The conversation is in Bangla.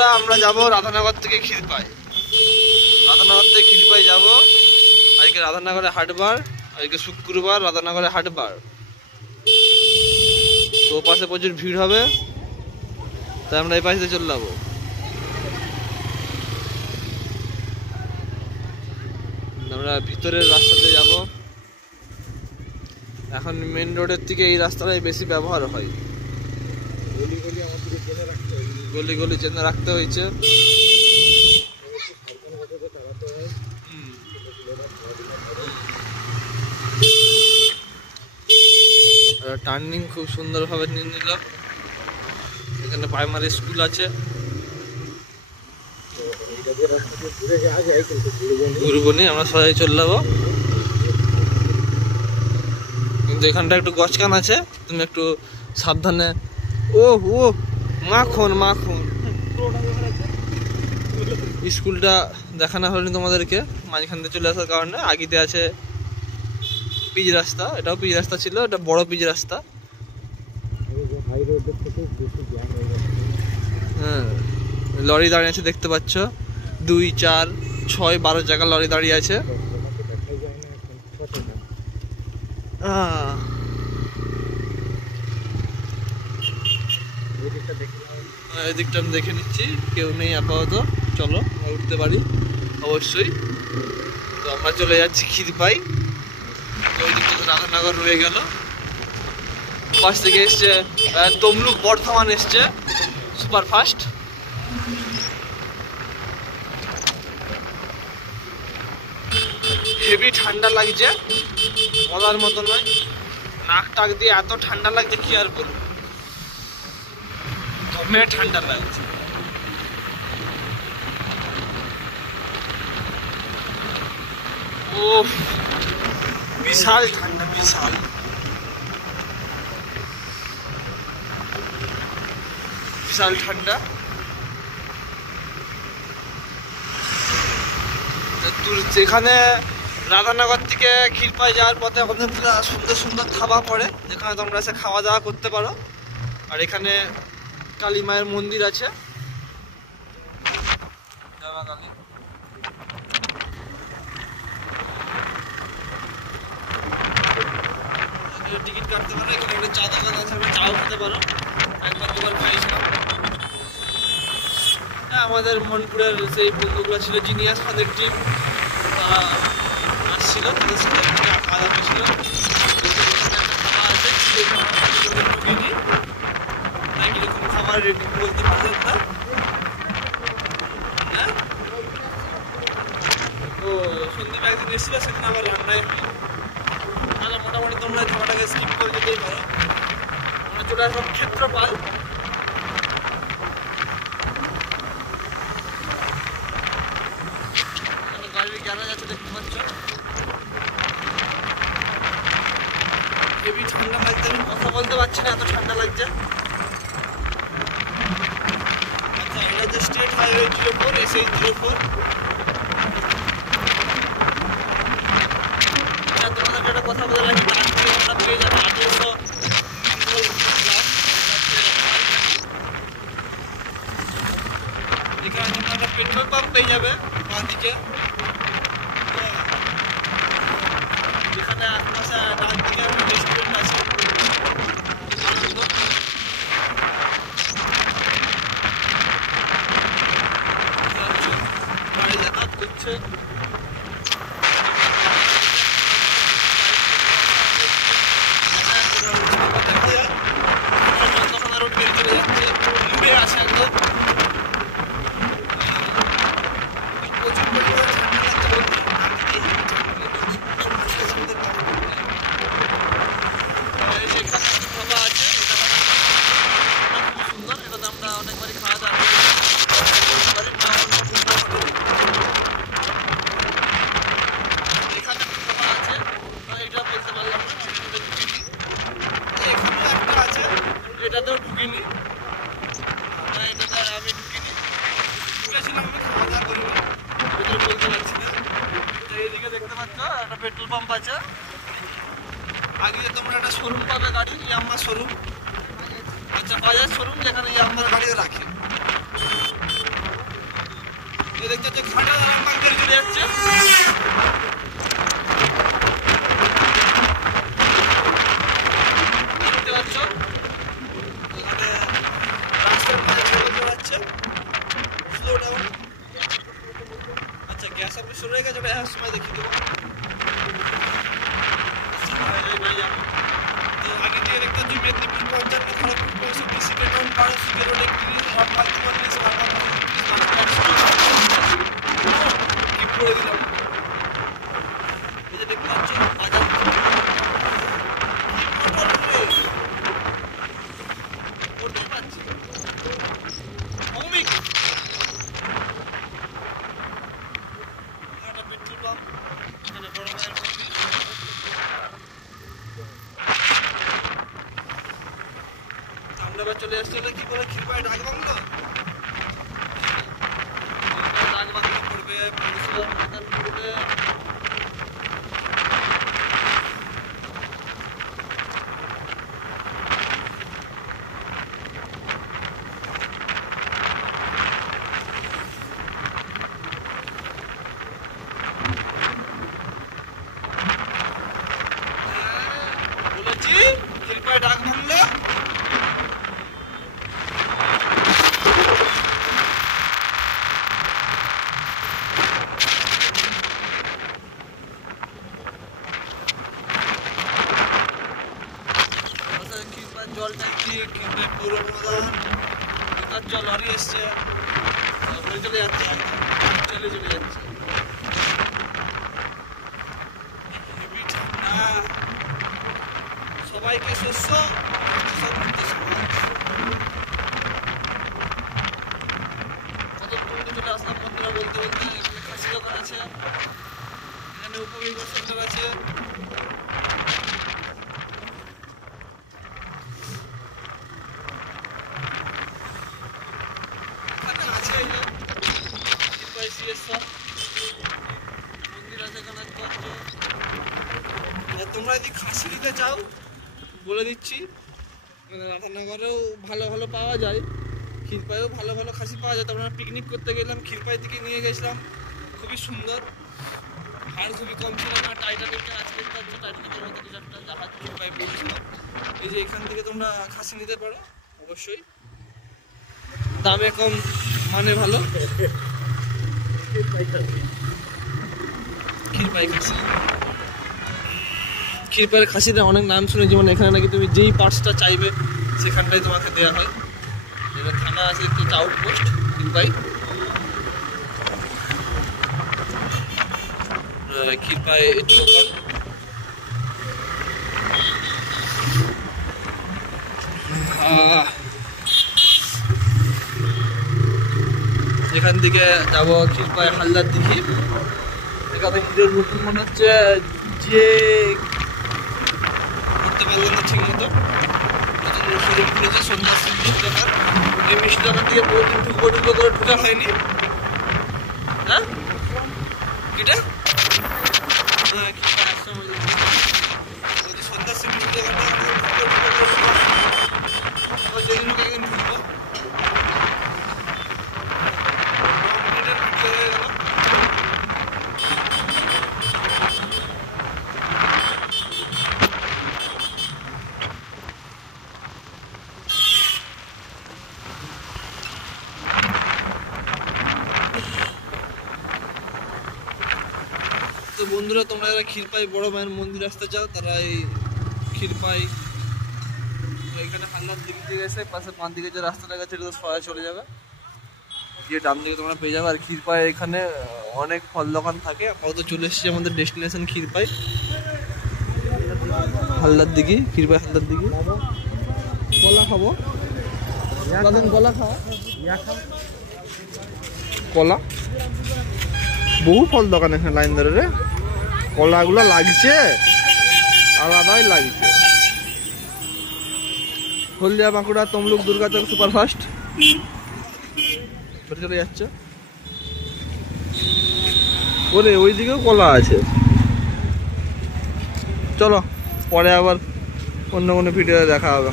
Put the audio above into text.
বন্ধুরা আমরা যাব রাধানগর থেকে ক্ষীরপাই। রাধানগর থেকে ক্ষীরপাই যাব। আজকে রাধানগরে হাটবার, আজকে শুক্রবার রাধানগরে হাটবার, তো পাশে প্রচুর ভিড় হবে, তাই আমরা এই পাশে চলে যাবো। আমরা ভিতরের রাস্তাতে যাব। এখন মেন রোডের থেকে এই রাস্তাটাই বেশি ব্যবহার হয়। গলি গলি চেনে রাখতে হয়েছে। টার্নিং খুব সুন্দরভাবে নিয়ে নিল। এখানে প্রাইমারি স্কুল আছে। ঘুরবনি, আমরা সবাই চলে যাবো। কিন্তু এখানটা একটু গছকান আছে, তুমি একটু সাবধানে। ও ও মাখন মাখন। স্কুলটা দেখানো হয়নি তোমাদেরকে মাঝখান দিয়ে চলে আসার কারণে। আগিতে আছে পিচ রাস্তা, এটাও পিচ রাস্তা ছিল, এটা বড় পিচ রাস্তা। হ্যাঁ, লরি দাঁড়িয়ে আছে দেখতে পাচ্ছ। 2, 4, 6, 12 জায়গা লরি দাঁড়িয়ে আছে। এদিকটা আমি দেখে নিচ্ছি, কেউ নেই আপাতত। চলো আমরা উঠতে পারি অবশ্যই। তো আমরা চলে যাচ্ছি ক্ষীরপাই। ওই দিকটা রাধানগর রয়ে গেল। পাশ থেকে এসছে তমলুক বর্ধমান, এসছে সুপারফাস্ট। হেভি ঠান্ডা লাগছে, বলার মতো নয়। নাক টাক দিয়ে এত ঠান্ডা লাগছে কি আর বলবো, দমে ঠান্ডা লাগছে। ও বিশাল ঠান্ডা, বিশাল বিশাল ঠান্ডা। যেখানে রাধানগর থেকে ক্ষীরপাই যাওয়ার পথে অনেকগুলো সুন্দর সুন্দর ধাবা পড়ে, যেখানে তোমরা এসে খাওয়া দাওয়া করতে পারো। আর এখানে কালী মায়ের মন্দির আছে। টিকিট কাটতে পারো। এখানে একটা চা দোকান আছে, চাও খেতে পারো। একবার দুবার খেয়েছিলাম। হ্যাঁ, আমাদের মনপুরের সেই বন্ধুগুলো ছিল জিনিয়াস, তাদের টিম, তারা আসছিল, তাদের সাথে খাওয়া দাওয়া হয়েছিল। খাবার আছে, কিরকম খাবার রেটিং বলতে পারবেন না। হ্যাঁ, ও সন্দীপ একদিন এসেছিল, সেদিন আবার রান্নায় হলো। তাহলে মোটামুটি তোমরা খাবারটাকে স্কিপ করে যেতেই পারো। আমরা চলে আসলাম ক্ষেত্রপাল। গাড়ির গ্যারেজ আছে দেখতে পাচ্ছ। হেভি ঠান্ডা লাগছে, আমি কথা বলতে পারছি না, এত ঠান্ডা লাগছে। আচ্ছা, এটা যে স্টেট হাইওয়ে 04, SH04। তোমাদেরকে একটা কথা বলে রাখি, আমরা পেয়ে যাবো 1800। এখানে তোমরা একটা পেট্রোল পাম্প পেয়ে যাবে বাঁ দিকে। এখানে আশেপাশে ডান দিকে একটা রেস্টুরেন্ট আছে। গাড়ি যাতায়াত করছে। এটাতেও ঢুকিনি, এটাতে আমি ঢুকিনি। ঢুকেছিলাম, আমি খাওয়া দাওয়া করিনি, ভিতরে বলতে পারছি না। এইদিকে দেখতে পাচ্ছ একটা পেট্রোল পাম্প আছে। আগে তোমরা একটা শোরুম পাবে গাড়ি, ইয়াম্মা শোরুম। আচ্ছা, বাজাজ শোরুম, যেখানে ইয়াম্মার গাড়িও রাখে। দেখতে হচ্ছে খাটা পাক করে চলে যাচ্ছে। দেখতে পাচ্ছ রাস্তার মাঝে চলে যাচ্ছে স্লো ডাউন। আচ্ছা গ্যাস আপনি শুরু হয়ে গেছে, ওটা এক সময় দেখিয়ে দেবো। আগে দিয়ে দেখতে হচ্ছে মেদিনীপুর 55, খড়গপুর 65, সিকেটাউন 12, সিকে রোড 31, হরপাল 44, কিপ করে দিলাম। এই যে দেখতে পাচ্ছ বাজার করতে পারছি অমিক একটা পেট্রোল পাম্প, এখানে বড় মায়ের মন্দির। আমরা এবার চলে আসছি কি বলে ক্ষীরপাই ডাক বাংলো। ডাক বাংলো পড়বে, পৌরসভা ময়দান পড়বে। বলেছি ক্ষীরপাই ডাক বাংলো। জল ট্যাঙ্কি কিন্তু পৌর প্রধান জল লরি এসছে, চলে যাচ্ছে চলে যাচ্ছে। সবাইকে শস্য কতক্ষণ চলে আসলাম বন্ধুরা বলতে বলতে। এখানে খাসি দোকান আছে, এখানে উপবিভাগ সেন্টার আছে। তোমরা যদি খাসি নিতে চাও বলে দিচ্ছি, রাধানগরেও ভালো ভালো পাওয়া যায়, ক্ষীরপাইও ভালো ভালো খাসি পাওয়া যায়। তারপর আমরা পিকনিক করতে গেলাম, ক্ষীরপাই থেকে নিয়ে গেছিলাম, খুবই সুন্দর, ভাড়া খুবই কম ছিল। আমরা টাইটানিকের আজকে টাইটানিকের মতো কিছু একটা জাহাজ ক্ষীরপাই পড়েছিলাম। এই যে এখান থেকে তোমরা খাসি নিতে পারো, অবশ্যই দামে কম, মানে ভালো। ক্ষীরপাই খাসি, ক্ষীরপাইয়ের খাসিটা অনেক নাম শুনেছি, মানে এখানে নাকি তুমি যেই পার্টসটা চাইবে সেখানটাই তোমাকে দেওয়া হয়। এবার থানা আছে একটু আউটপোস্ট ক্ষীরপাই। ক্ষীরপাই এখান থেকে যাবো ক্ষীরপাই হালদার দিঘি। এখানে হিরোর নতুন মনে হচ্ছে যে করতে পারলাম না ঠিক মতো, খুলেছে সন্ধ্যা মিষ্টি দোকান। এই মিষ্টি দোকান থেকে বহুদিন ঢুকবো করে ঢুকা হয়নি। হ্যাঁ এটা সন্ধ্যা মিষ্টি দোকানটা একদিন ঢুকবো। তো বন্ধুরা, তোমরা যারা ক্ষীরপাই বড় মায়ের মন্দির আসতে চাও তারা এই ক্ষীরপাই এখানে হাল্লার দিক দিয়ে এসে পাশে 5 দিকে যে রাস্তাটা গেছে এটা সরাসরি চলে যাবে, গিয়ে ডান দিকে তোমরা পেয়ে যাবে। আর ক্ষীরপাই এখানে অনেক ফল দোকান থাকে। আপাতত চলে এসেছি আমাদের ডেস্টিনেশন ক্ষীরপাই হালদার দিঘি। ক্ষীরপাই হালদার দিঘি কলা খাবো, কলা খাওয়া কলা, বহু ফল দোকান এখানে লাইন ধরে রে। কলাগুলো লাগছে আলাদাই লাগছে। হলদিয়া, বাঁকুড়া, তমলুক, দুর্গাচক সুপারফাস্ট চলে যাচ্ছে। ওরে ওই দিকেও কলা আছে। চলো পরে আবার অন্য কোনো ভিডিও দেখা হবে।